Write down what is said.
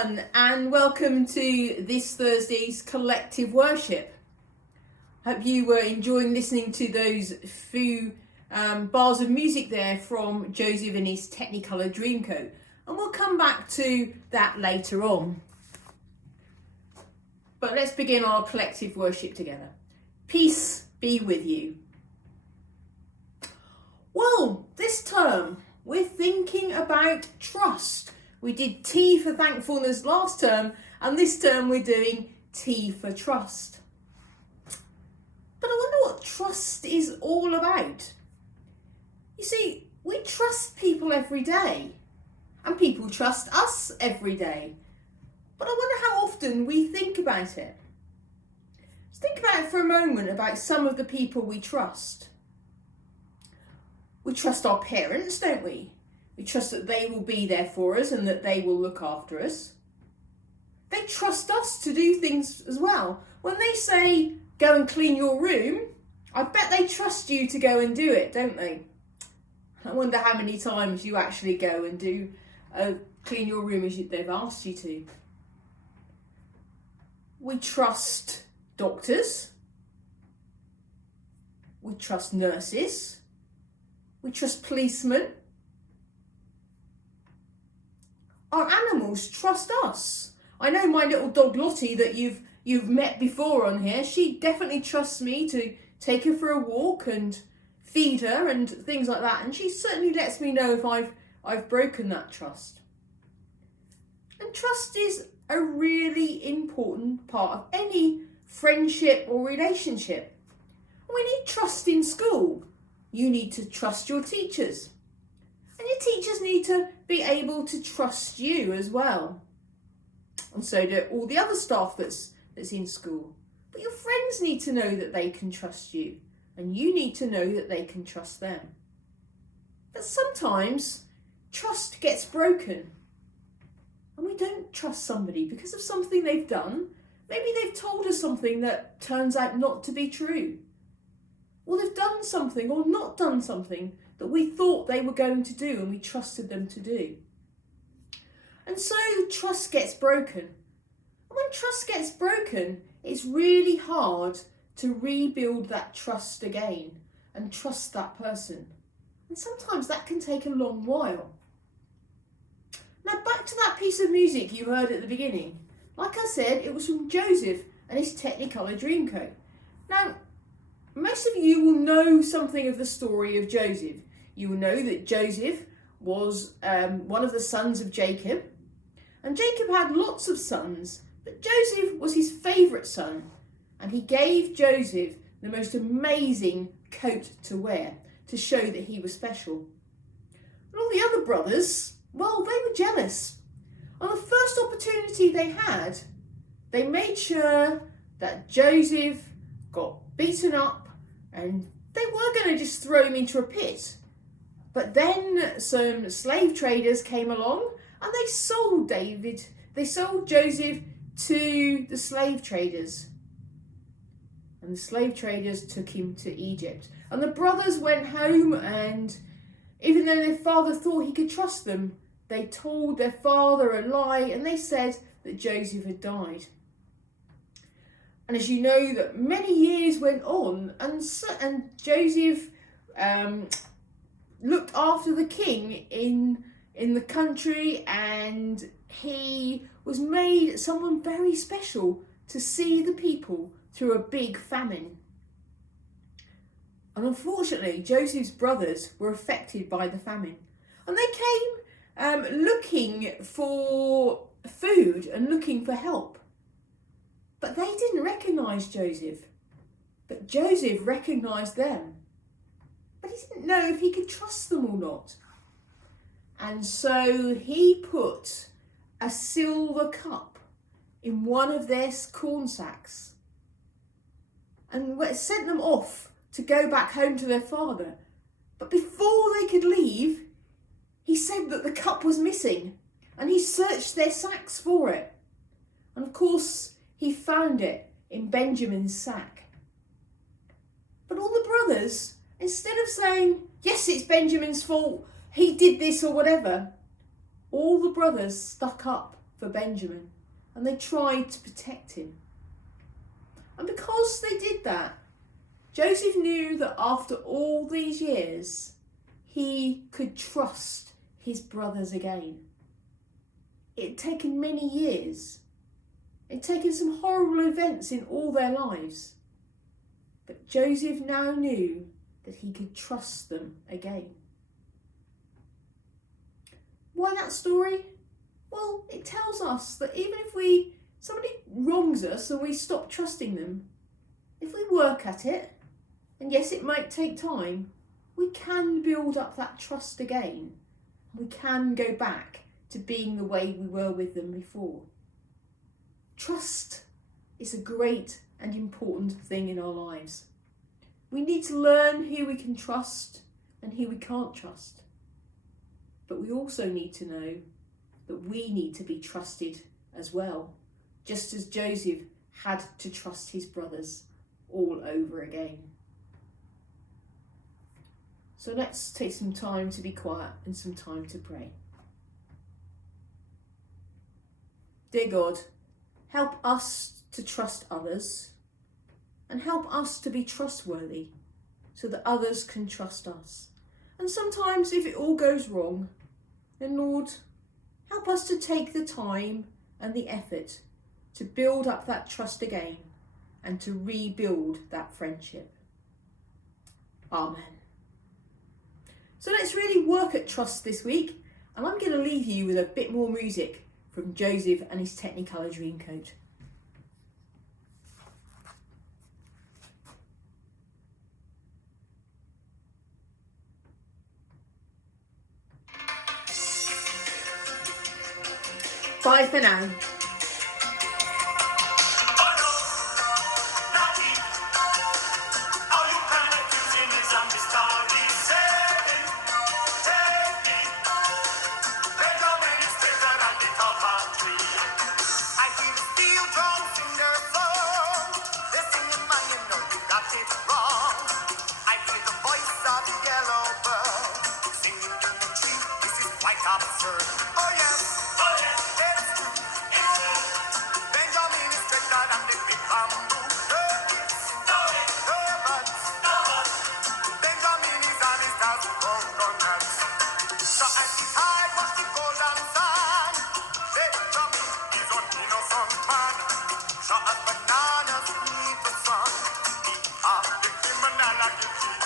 everyone, and welcome to this Thursday's collective worship. Hope you were enjoying listening to those few bars of music there from Joseph and his Technicolor Dreamcoat, and we'll come back to that later on. But let's begin our collective worship together. Peace be with you. Well, this term we're thinking about trust. We did T for thankfulness last term, and this term we're doing T for trust. But I wonder what trust is all about. You see, we trust people every day, and people trust us every day. But I wonder how often we think about it. Let's think about it for a moment about some of the people we trust. We trust our parents, don't we? We trust that they will be there for us and that they will look after us. They trust us to do things as well. When they say, go and clean your room, I bet they trust you to go and do it, don't they? I wonder how many times you actually go and do clean your room as they've asked you to. We trust doctors. We trust nurses. We trust policemen. Our animals trust us. I know my little dog Lottie that you've met before on here. She definitely trusts me to take her for a walk and feed her and things like that. And she certainly lets me know if I've broken that trust. And trust is a really important part of any friendship or relationship. We need trust in school. You need to trust your teachers. And your teachers need to be able to trust you as well. And so do all the other staff that's in school. But your friends need to know that they can trust you. And you need to know that they can trust them. But sometimes trust gets broken. And we don't trust somebody because of something they've done. Maybe they've told us something that turns out not to be true. Or they've done something or not done something that we thought they were going to do and we trusted them to do. And so trust gets broken. And when trust gets broken, it's really hard to rebuild that trust again and trust that person. And sometimes that can take a long while. Now back to that piece of music you heard at the beginning. Like I said, it was from Joseph and his Technicolor Dreamcoat. Now, most of you will know something of the story of Joseph. You will know that Joseph was one of the sons of Jacob. And Jacob had lots of sons, but Joseph was his favourite son. And he gave Joseph the most amazing coat to wear to show that he was special. And all the other brothers, well, they were jealous. On the first opportunity they had, they made sure that Joseph got beaten up and they were going to just throw him into a pit. But then some slave traders came along and they sold Joseph to the slave traders. And the slave traders took him to Egypt. And the brothers went home, and even though their father thought he could trust them, they told their father a lie and they said that Joseph had died. And as you know, that many years went on and Joseph looked after the king in the country, and he was made someone very special to see the people through a big famine. And unfortunately, Joseph's brothers were affected by the famine. And they came looking for food and looking for help. But they didn't recognise Joseph. But Joseph recognised them. But he didn't know if he could trust them or not. And so he put a silver cup in one of their corn sacks and sent them off to go back home to their father. But before they could leave, he said that the cup was missing, and he searched their sacks for it. And of course, he found it in Benjamin's sack. But all the brothers, instead of saying, yes, it's Benjamin's fault, he did this or whatever, all the brothers stuck up for Benjamin, and they tried to protect him. And because they did that, Joseph knew that after all these years, he could trust his brothers again. It had taken many years. It had taken some horrible events in all their lives. But Joseph now knew that he could trust them again. Why that story? Well, it tells us that even if somebody wrongs us and we stop trusting them, if we work at it, and yes, it might take time, we can build up that trust again. We can go back to being the way we were with them before. Trust is a great and important thing in our lives. We need to learn who we can trust and who we can't trust. But we also need to know that we need to be trusted as well, just as Joseph had to trust his brothers all over again. So let's take some time to be quiet and some time to pray. Dear God, help us to trust others and help us to be trustworthy so that others can trust us. And sometimes if it all goes wrong, then Lord, help us to take the time and the effort to build up that trust again and to rebuild that friendship. Amen. So let's really work at trust this week, and I'm going to leave you with a bit more music from Joseph and his Technicolor Dreamcoat. Bye for now. Bananas beneath the sun, he asked the criminal